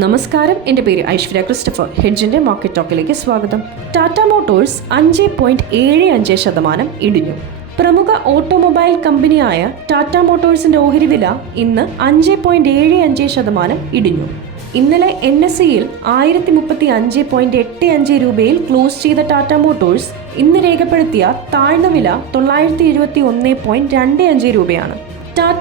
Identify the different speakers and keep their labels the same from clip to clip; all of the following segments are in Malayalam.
Speaker 1: നമസ്കാരം. എന്റെ പേര് ഐശ്വര്യ ക്രിസ്റ്റഫർ. ഹെഡ്ജിന്റെ മാർക്കറ്റ് ടോക്കിലേക്ക് സ്വാഗതം. ടാറ്റ മോട്ടോഴ്സ് അഞ്ച് പോയിന്റ് ഏഴ് അഞ്ച് ശതമാനം ഇടിഞ്ഞു. പ്രമുഖ ഓട്ടോമൊബൈൽ കമ്പനിയായ ടാറ്റ മോട്ടോഴ്സിന്റെ ഓഹരി വില ഇന്ന് അഞ്ച് പോയിന്റ് ഏഴ് അഞ്ച് ശതമാനം ഇടിഞ്ഞു. ഇന്നലെ എൻ എസ് സിയിൽ ആയിരത്തി മുപ്പത്തി അഞ്ച് പോയിന്റ് എട്ട് അഞ്ച് രൂപയിൽ ക്ലോസ് ചെയ്ത ടാറ്റ മോട്ടോഴ്സ് ഇന്ന് രേഖപ്പെടുത്തിയ താഴ്ന്ന വില തൊള്ളായിരത്തി എഴുപത്തി ഒന്ന് പോയിന്റ് രണ്ട് അഞ്ച് രൂപയാണ്.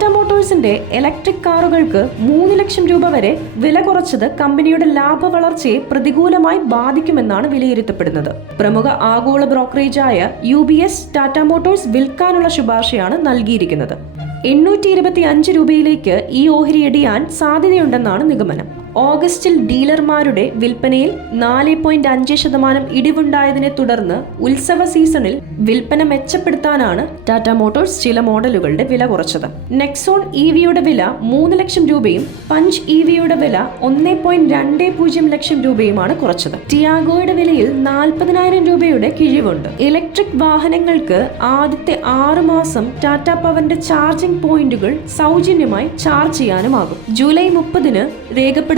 Speaker 1: ടാറ്റ മോട്ടോഴ്സിന്റെ ഇലക്ട്രിക് കാറുകൾക്ക് മൂന്ന് ലക്ഷം രൂപ വരെ വില കുറച്ചത് കമ്പനിയുടെ ലാഭ വളർച്ചയെ പ്രതികൂലമായി ബാധിക്കുമെന്നാണ് വിലയിരുത്തപ്പെടുന്നത്. പ്രമുഖ ആഗോള ബ്രോക്കറേജായ U B S Tata Motors വിൽക്കാനുള്ള ശുപാർശയാണ് നൽകിയിരിക്കുന്നത്. എണ്ണൂറ്റി ഇരുപത്തി അഞ്ച് രൂപയിലേക്ക് ഈ ഓഹരി ഇടിയാൻ സാധ്യതയുണ്ടെന്നാണ് നിഗമനം. ഓഗസ്റ്റിൽ ഡീലർമാരുടെ വിൽപ്പനയിൽ നാല് പോയിന്റ് അഞ്ച് ശതമാനം ഇടിവുണ്ടായതിനെ തുടർന്ന് ഉത്സവ സീസണിൽ വിൽപ്പന മെച്ചപ്പെടുത്താനാണ് ടാറ്റ മോട്ടോഴ്സ് ചില മോഡലുകളുടെ വില കുറച്ചത്. നെക്സോൺ ഇ വിയുടെ വില മൂന്ന് ലക്ഷം രൂപയും പഞ്ച് ഇ വിയുടെ വില ഒന്ന് പോയിന്റ് രണ്ട് പൂജ്യം ലക്ഷം രൂപയുമാണ് കുറച്ചത്. ടിയാഗോയുടെ വിലയിൽ നാൽപ്പതിനായിരം രൂപയുടെ കിഴിവുണ്ട്. ഇലക്ട്രിക് വാഹനങ്ങൾക്ക് ആദ്യത്തെ ആറ് മാസം ടാറ്റ പവറിന്റെ ചാർജിംഗ് പോയിന്റുകൾ സൗജന്യമായി ചാർജ് ചെയ്യാനുമാകും. ജൂലൈ മുപ്പതിന്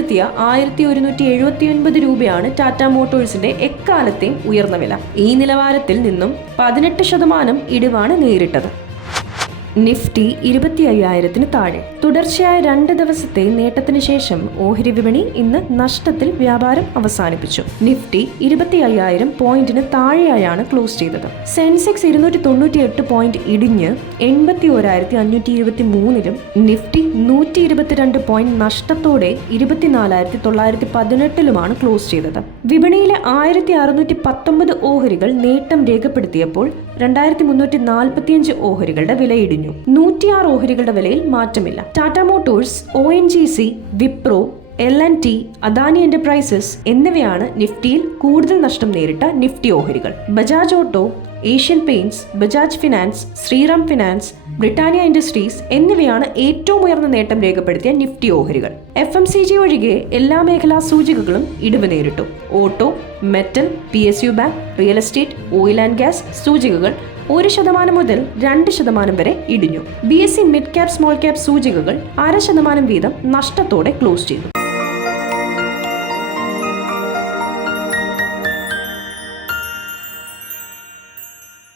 Speaker 1: രേഖപ്പെടുത്തിയ ആയിരത്തി ഒരുന്നൂറ്റി എഴുപത്തി ഒൻപത് രൂപയാണ് ടാറ്റ മോട്ടോഴ്സിന്റെ എക്കാലത്തെയും ഉയർന്ന വില. ഈ നിലവാരത്തിൽ നിന്നും പതിനെട്ട് ശതമാനം ഇടിവാണ് നേരിട്ടത്. നിഫ്റ്റി ഇരുപത്തി അയ്യായിരത്തിന് താഴെ. തുടർച്ചയായ രണ്ട് ദിവസത്തെ നേട്ടത്തിന് ശേഷം ഓഹരി വിപണി ഇന്ന് നഷ്ടത്തിൽ വ്യാപാരം അവസാനിപ്പിച്ചു. നിഫ്റ്റി ഇരുപത്തി അയ്യായിരം പോയിന്റിന് താഴെയായാണ് ക്ലോസ് ചെയ്തത്. സെൻസെക്സ് ഇരുന്നൂറ്റി തൊണ്ണൂറ്റി എട്ട് പോയിന്റ് ഇടിഞ്ഞ് എൺപത്തി ഒരായിരത്തി അഞ്ഞൂറ്റി ഇരുപത്തി മൂന്നിലും നിഫ്റ്റി നൂറ്റി ഇരുപത്തിരണ്ട് പോയിന്റ് നഷ്ടത്തോടെ ഇരുപത്തിനാലായിരത്തി തൊള്ളായിരത്തി പതിനെട്ടിലുമാണ് ക്ലോസ് ചെയ്തത്. വിപണിയിലെ ആയിരത്തി അറുന്നൂറ്റി പത്തൊമ്പത് ഓഹരികൾ നേട്ടം രേഖപ്പെടുത്തിയപ്പോൾ രണ്ടായിരത്തി മുന്നൂറ്റി നാൽപ്പത്തിയഞ്ച് ഓഹരികളുടെ വില ഇടിഞ്ഞു നൂറ്റിയാറ് ഓഹരികളുടെ വിലയിൽ മാറ്റമില്ല. Tata Motors O N G C Wipro L N T Adani Enterprises എന്നിവയാണ് നിഫ്റ്റിയിൽ കൂടുതൽ നഷ്ടം നേരിട്ട നിഫ്റ്റി ഓഹരികൾ. Bajaj Auto Asian Paints Bajaj Finance Shriram Finance Britannia Industries എന്നിവയാണ് ഏറ്റവും ഉയർന്ന നേട്ടം രേഖപ്പെടുത്തിയ നിഫ്റ്റി ഓഹരികൾ. എഫ് എം സി ജി ഒഴികെ എല്ലാ മേഖലാ സൂചികകളും ഇടിവ് നേരിട്ടു. Auto metal P S U bank real estate oil and gas സൂചികകൾ ഒരു ശതമാനം മുതൽ രണ്ട് ശതമാനം വരെ ഇടിഞ്ഞു. B S E mid cap small cap സൂചികകൾ അര ശതമാനം വീതം നഷ്ടത്തോടെ ക്ലോസ് ചെയ്തു.